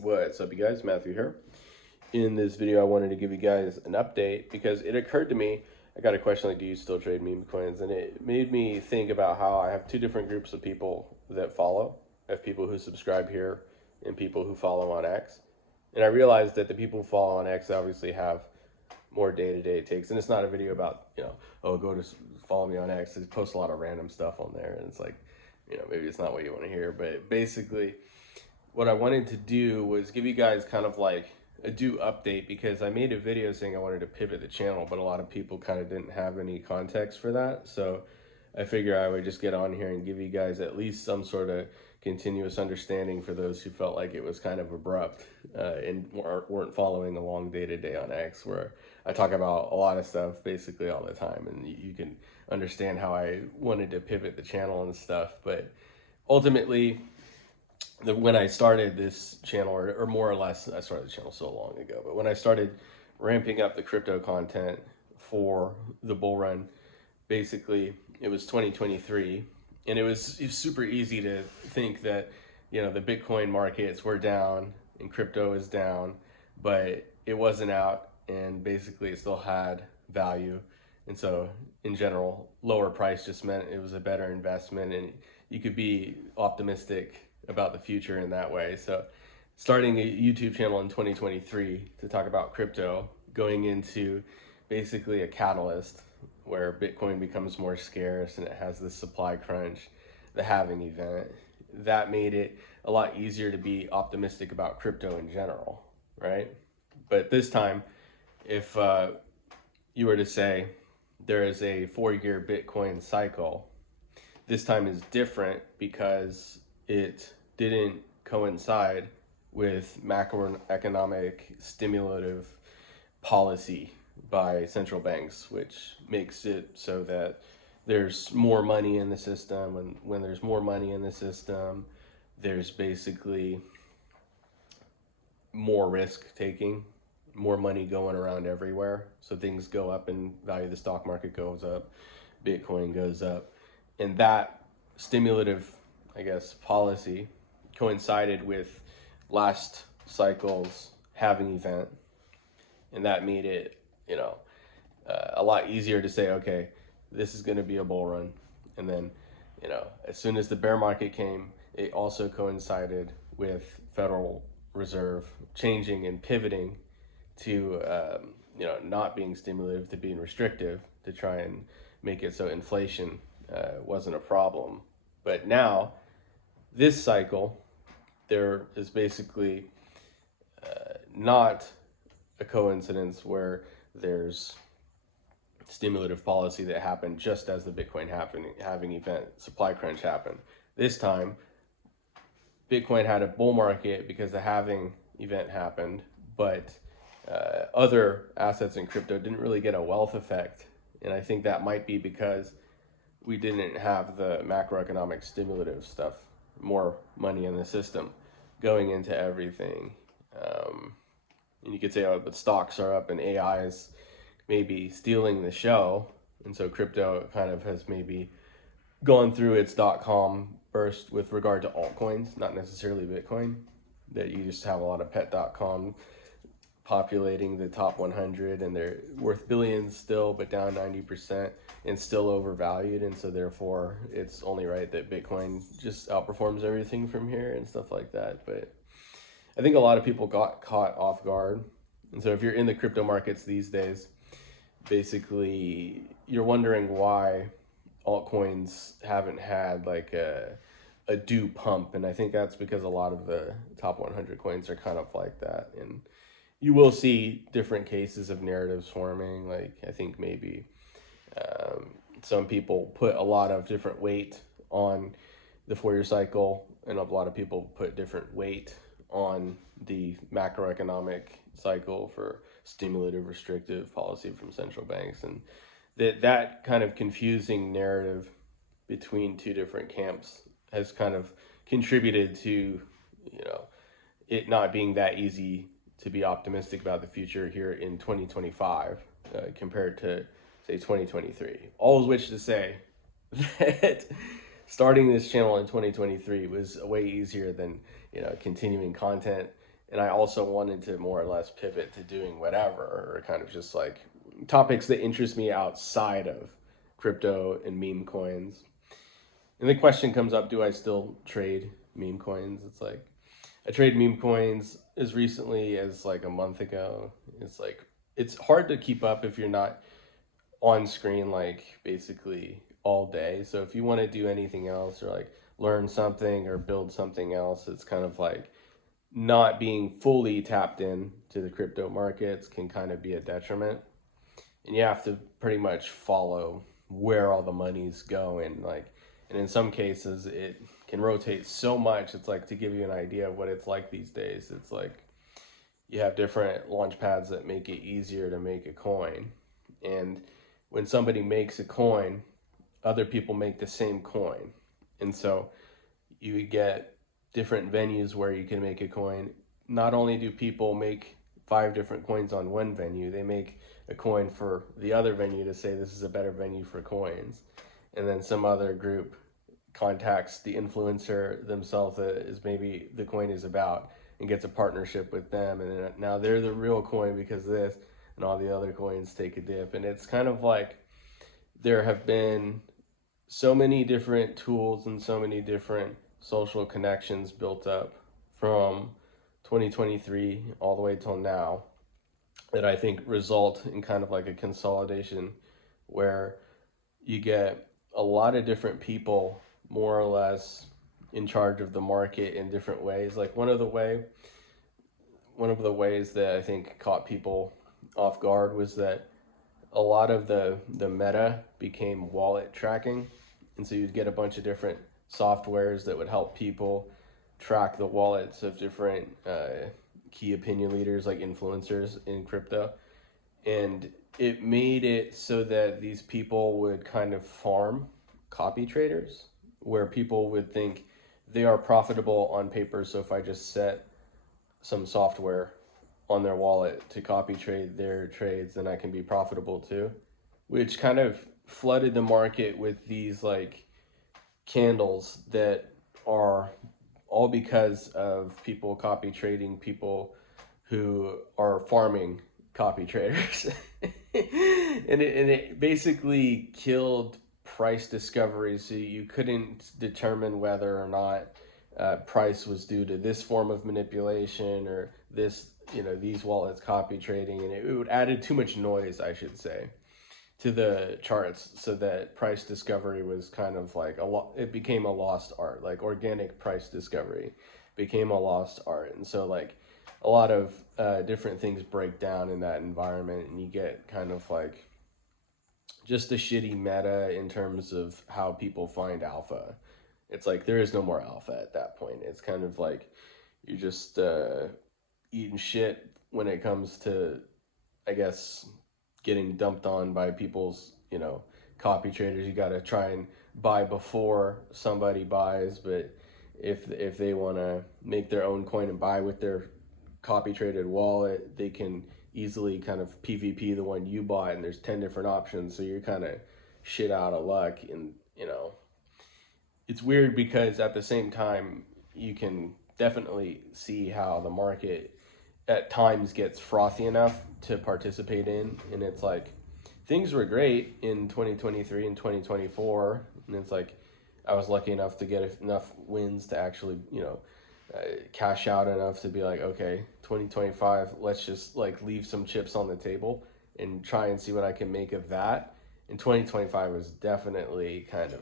What's up, you guys? Matthew here. In this video, I wanted to give you guys an update because it occurred to me, I got a question like, do you still trade meme coins? And it made me think about how I have two different groups of people that follow. I have people who subscribe here and people who follow on X. And I realized that the people who follow on X obviously have more day-to-day takes. And it's not a video about, oh, go to follow me on X. They post a lot of random stuff on there. And it's like, maybe it's not what you want to hear. But basically, what I wanted to do was give you guys kind of like a due update because I made a video saying I wanted to pivot the channel, but a lot of people kind of didn't have any context for that. So I figure I would just get on here and give you guys at least some sort of continuous understanding for those who felt like it was kind of abrupt and weren't following along day to day on X, where I talk about a lot of stuff basically all the time, and you can understand how I wanted to pivot the channel and stuff. But ultimately, when I started this channel, or more or less, I started the channel so long ago, but when I started ramping up the crypto content for the bull run, basically it was 2023, and it was super easy to think that, the Bitcoin markets were down and crypto is down, but it wasn't out, and basically it still had value. And so in general, lower price just meant it was a better investment, and you could be optimistic about the future in that way. So starting a YouTube channel in 2023 to talk about crypto, going into basically a catalyst where Bitcoin becomes more scarce and it has this supply crunch, the halving event, that made it a lot easier to be optimistic about crypto in general, right? But this time, if you were to say there is a 4-year Bitcoin cycle, this time is different because it didn't coincide with macroeconomic stimulative policy by central banks, which makes it so that there's more money in the system. And when there's more money in the system, there's basically more risk taking, more money going around everywhere. So things go up in value, the stock market goes up, Bitcoin goes up. And that stimulative, policy coincided with last cycle's halving event. And that made it, a lot easier to say, okay, this is going to be a bull run. And then, as soon as the bear market came, it also coincided with Federal Reserve changing and pivoting to, not being stimulative to being restrictive to try and make it so inflation wasn't a problem. But now, this cycle, there is basically not a coincidence where there's stimulative policy that happened just as the Bitcoin halving event supply crunch happened. This time, Bitcoin had a bull market because the halving event happened, but other assets in crypto didn't really get a wealth effect. And I think that might be because we didn't have the macroeconomic stimulative stuff, more money in the system going into everything. And you could say, oh, but stocks are up and AI is maybe stealing the show. And so crypto kind of has maybe gone through its .com burst with regard to altcoins, not necessarily Bitcoin, that you just have a lot of pet.com populating the top 100, and they're worth billions still, but down 90% and still overvalued. And so therefore it's only right that Bitcoin just outperforms everything from here and stuff like that. But I think a lot of people got caught off guard. And so if you're in the crypto markets these days, basically you're wondering why altcoins haven't had like a due pump. And I think that's because a lot of the top 100 coins are kind of like that. And you will see different cases of narratives forming. Like I think maybe some people put a lot of different weight on the 4-year cycle, and a lot of people put different weight on the macroeconomic cycle for stimulative restrictive policy from central banks. And that kind of confusing narrative between two different camps has kind of contributed to, it not being that easy to be optimistic about the future here in 2025 compared to, say, 2023. All of which to say that starting this channel in 2023 was way easier than, continuing content And I also wanted to more or less pivot to doing whatever, or kind of just like topics that interest me outside of crypto and meme coins. And the question comes up, do I still trade meme coins? It's like I trade meme coins as recently as like a month ago. It's like it's hard to keep up if you're not on screen like basically all day. So if you want to do anything else or like learn something or build something else, it's kind of like not being fully tapped in to the crypto markets can kind of be a detriment. And you have to pretty much follow where all the money's going. Like, and in some cases, it can rotate so much. It's like to give you an idea of what it's like these days. It's like you have different launch pads that make it easier to make a coin. And when somebody makes a coin, other people make the same coin. And so you get different venues where you can make a coin. Not only do people make 5 different coins on one venue, they make a coin for the other venue to say this is a better venue for coins. And then some other group contacts the influencer themselves that is maybe the coin is about and gets a partnership with them. And then now they're the real coin because of this, and all the other coins take a dip. And it's kind of like there have been so many different tools and so many different social connections built up from 2023 all the way till now that I think result in kind of like a consolidation where you get a lot of different people more or less in charge of the market in different ways. Like one of the ways that I think caught people off guard was that a lot of the meta became wallet tracking, and so you'd get a bunch of different softwares that would help people track the wallets of different key opinion leaders like influencers in crypto. And it made it so that these people would kind of farm copy traders, where people would think they are profitable on paper. So if I just set some software on their wallet to copy trade their trades, then I can be profitable too, which kind of flooded the market with these like candles that are all because of people copy trading people who are farming copy traders. And it basically killed price discovery, so you couldn't determine whether or not price was due to this form of manipulation or this, these wallets copy trading, and it added too much noise, I should say, to the charts, so that price discovery was kind of like it became a lost art. Like organic price discovery became a lost art. And so like a lot of different things break down in that environment, and you get kind of like just a shitty meta in terms of how people find alpha. It's like there is no more alpha at that point. It's kind of like you're just eating shit when it comes to, I guess, getting dumped on by people's, copy traders. You got to try and buy before somebody buys. But if they want to make their own coin and buy with their copy traded wallet, they can easily kind of PvP the one you bought, and there's 10 different options. So you're kind of shit out of luck. And, it's weird because at the same time, you can definitely see how the market at times gets frothy enough to participate in. And it's like things were great in 2023 and 2024. And it's like I was lucky enough to get enough wins to actually, cash out enough to be like, okay, 2025, let's just like leave some chips on the table and try and see what I can make of that. And 2025 was definitely kind of,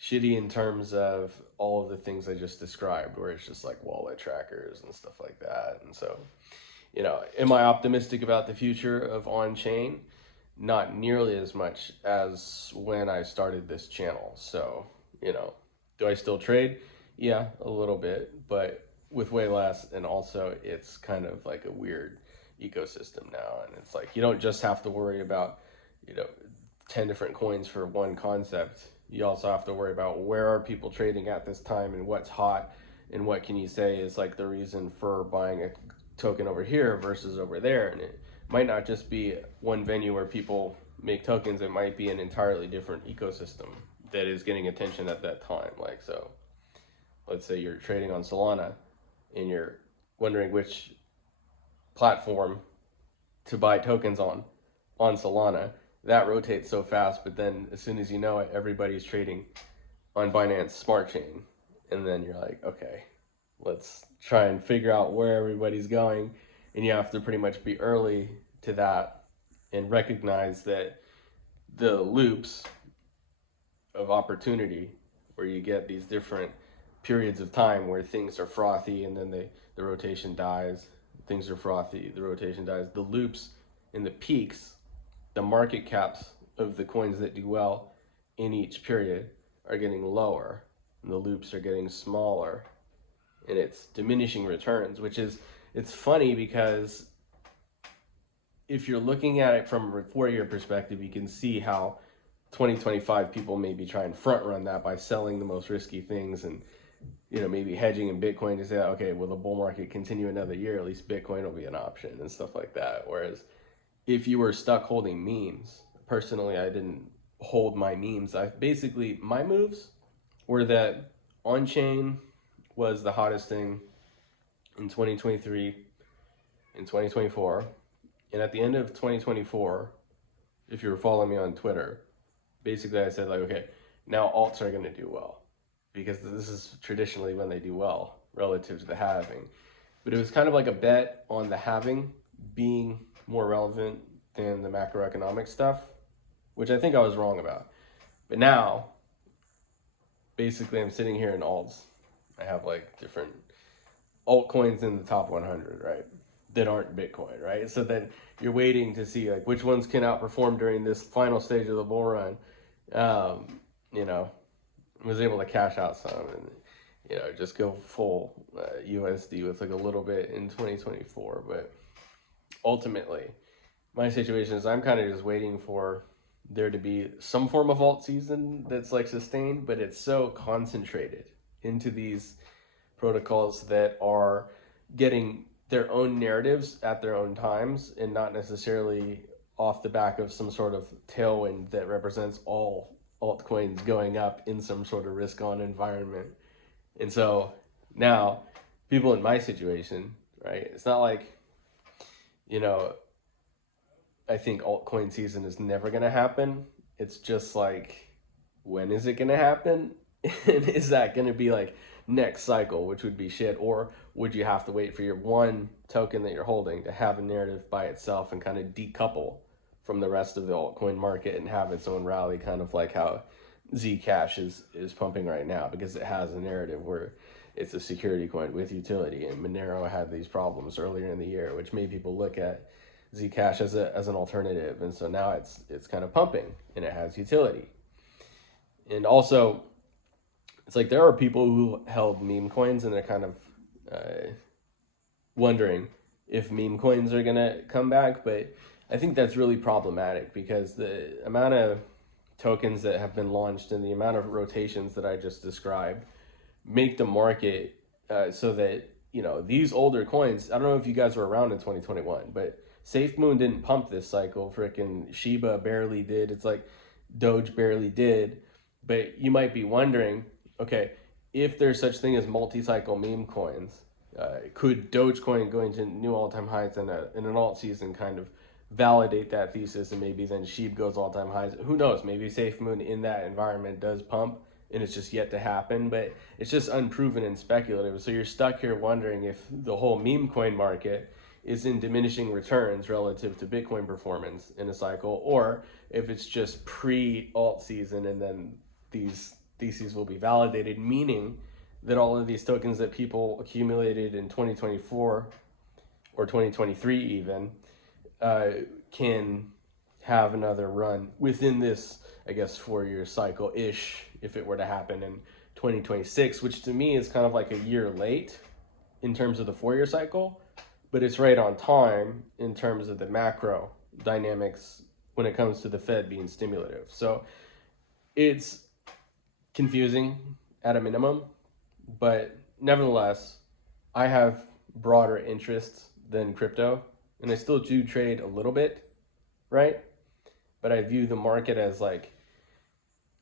shitty in terms of all of the things I just described, where it's just like wallet trackers and stuff like that. And so, am I optimistic about the future of on chain? Not nearly as much as when I started this channel. So, do I still trade? Yeah, a little bit, but with way less. And also, it's kind of like a weird ecosystem now. And it's like you don't just have to worry about, 10 different coins for one concept. You also have to worry about where are people trading at this time and what's hot, and what can you say is like the reason for buying a token over here versus over there. And it might not just be one venue where people make tokens. It might be an entirely different ecosystem that is getting attention at that time. Like, so let's say you're trading on Solana and you're wondering which platform to buy tokens on Solana. That rotates so fast, but then as soon as you know it, everybody's trading on Binance Smart Chain. And then you're like, okay, let's try and figure out where everybody's going. And you have to pretty much be early to that and recognize that the loops of opportunity where you get these different periods of time where things are frothy and then the rotation dies, things are frothy, the rotation dies. The loops and the peaks, the market caps of the coins that do well in each period are getting lower, and the loops are getting smaller, and it's diminishing returns, which is, it's funny because if you're looking at it from a 4-year perspective, you can see how 2025 people maybe try and front run that by selling the most risky things and maybe hedging in Bitcoin to say, okay, will the bull market continue another year? At least Bitcoin will be an option and stuff like that. Whereas if you were stuck holding memes, personally, I didn't hold my memes. My moves were that on-chain was the hottest thing in 2023 and 2024. And at the end of 2024, if you were following me on Twitter, basically I said, like, okay, now alts are going to do well because this is traditionally when they do well relative to the halving. But it was kind of like a bet on the halving being more relevant than the macroeconomic stuff, which I think I was wrong about. But now, basically, I'm sitting here in alts. I have like different altcoins in the top 100, right? That aren't Bitcoin, right? So then you're waiting to see like which ones can outperform during this final stage of the bull run. Was able to cash out some and just go full USD with like a little bit in 2024. But ultimately, my situation is I'm kind of just waiting for there to be some form of alt season that's like sustained, but it's so concentrated into these protocols that are getting their own narratives at their own times and not necessarily off the back of some sort of tailwind that represents all altcoins going up in some sort of risk on environment. And so now people in my situation, right, it's not like, I think altcoin season is never going to happen. It's just like, when is it going to happen? And is that going to be like next cycle, which would be shit? Or would you have to wait for your one token that you're holding to have a narrative by itself and kind of decouple from the rest of the altcoin market and have its own rally, kind of like how Zcash is pumping right now, because it has a narrative where it's a security coin with utility, and Monero had these problems earlier in the year, which made people look at Zcash as an alternative, and so now it's kind of pumping and it has utility. And also, it's like there are people who held meme coins and they're kind of wondering if meme coins are gonna come back, but I think that's really problematic because the amount of tokens that have been launched and the amount of rotations that I just described make the market so that these older coins. I don't know if you guys were around in 2021, but SafeMoon didn't pump this cycle. Frickin' Shiba barely did. It's like Doge barely did. But you might be wondering, okay, if there's such thing as multi-cycle meme coins, could Dogecoin going to new all-time highs in an alt season kind of validate that thesis, and maybe then SHIB goes all-time highs? Who knows? Maybe SafeMoon in that environment does pump, and it's just yet to happen, but it's just unproven and speculative. So you're stuck here wondering if the whole meme coin market is in diminishing returns relative to Bitcoin performance in a cycle, or if it's just pre-alt season and then these theses will be validated, meaning that all of these tokens that people accumulated in 2024 or 2023 even can have another run within this, I guess, 4-year cycle-ish, if it were to happen in 2026, which to me is kind of like a year late in terms of the 4-year cycle, but it's right on time in terms of the macro dynamics when it comes to the Fed being stimulative. So it's confusing at a minimum, but nevertheless, I have broader interests than crypto, and I still do trade a little bit, right? But I view the market as like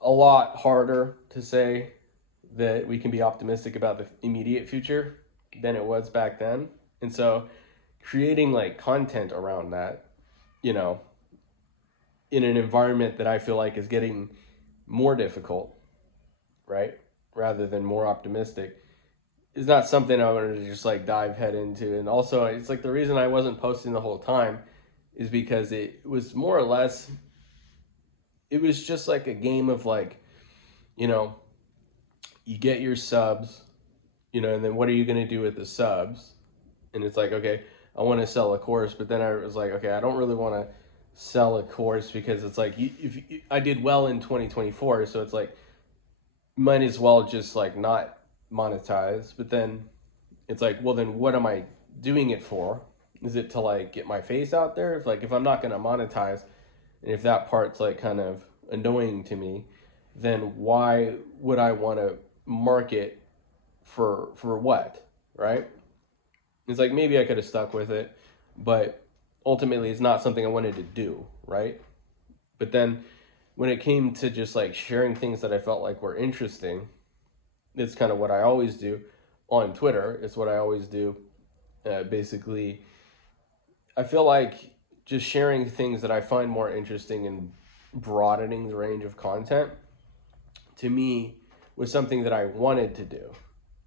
a lot harder to say that we can be optimistic about the immediate future than it was back then. And so creating like content around that, you know, in an environment that I feel like is getting more difficult, right? Rather than more optimistic, is not something I wanted to just like dive head into. And also, it's like the reason I wasn't posting the whole time is because it was more or less, it was just like a game of like, you know, you get your subs, you know, and then what are you going to do with the subs? And it's like, okay, I want to sell a course, but then I was like, okay, I don't really want to sell a course because it's like, if I did well in 2024, so it's like, might as well just like not monetize. But then it's like, well, then what am I doing it for? Is it to like get my face out there? If like if I'm not going to monetize, and if that part's like kind of annoying to me, then why would I want to market for what, right? It's like maybe I could have stuck with it, but ultimately it's not something I wanted to do, right? But then when it came to just like sharing things that I felt like were interesting, it's kind of what I always do on Twitter. It's what I always do. Basically, I feel like just sharing things that I find more interesting and broadening the range of content to me was something that I wanted to do,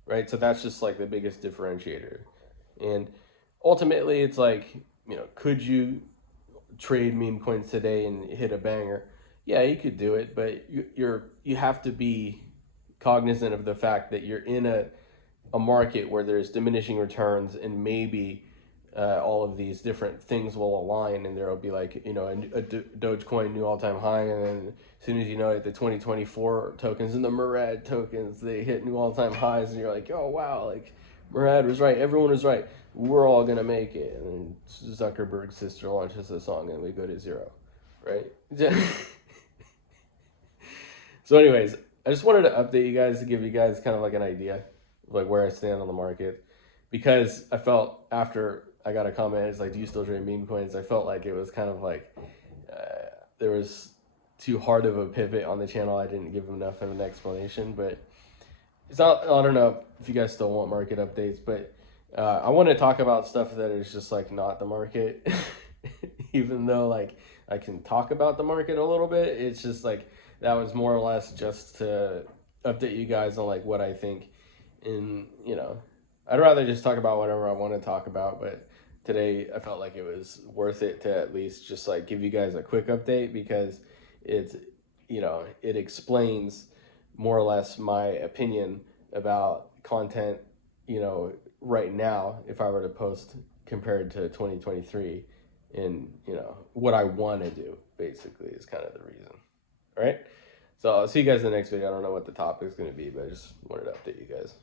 right? So that's just like the biggest differentiator. And ultimately, it's like, you know, could you trade meme coins today and hit a banger? Yeah, you could do it, but you have to be cognizant of the fact that you're in a market where there's diminishing returns, and maybe all of these different things will align, and there will be like, you know, a Dogecoin new all-time high, and then as soon as you know it, the 2024 tokens and the Murad tokens, they hit new all-time highs, and you're like, oh wow, like Murad was right, everyone was right, we're all gonna make it. And then Zuckerberg's sister launches a song and we go to zero, right? So anyways, I just wanted to update you guys to give you guys kind of like an idea of like where I stand on the market, because I felt after I got a comment, it's like, do you still trade meme coins? I felt like it was kind of like there was too hard of a pivot on the channel. I didn't give enough of an explanation, but it's not, I don't know if you guys still want market updates, but I want to talk about stuff that is just like not the market. Even though like I can talk about the market a little bit, it's just like that was more or less just to update you guys on like what I think. And you know, I'd rather just talk about whatever I want to talk about, but today I felt like it was worth it to at least just like give you guys a quick update, because it's, you know, it explains more or less my opinion about content, you know, right now if I were to post compared to 2023, and you know what I want to do basically is kind of the reason. All right, so I'll see you guys in the next video. I don't know what the topic is going to be, but I just wanted to update you guys.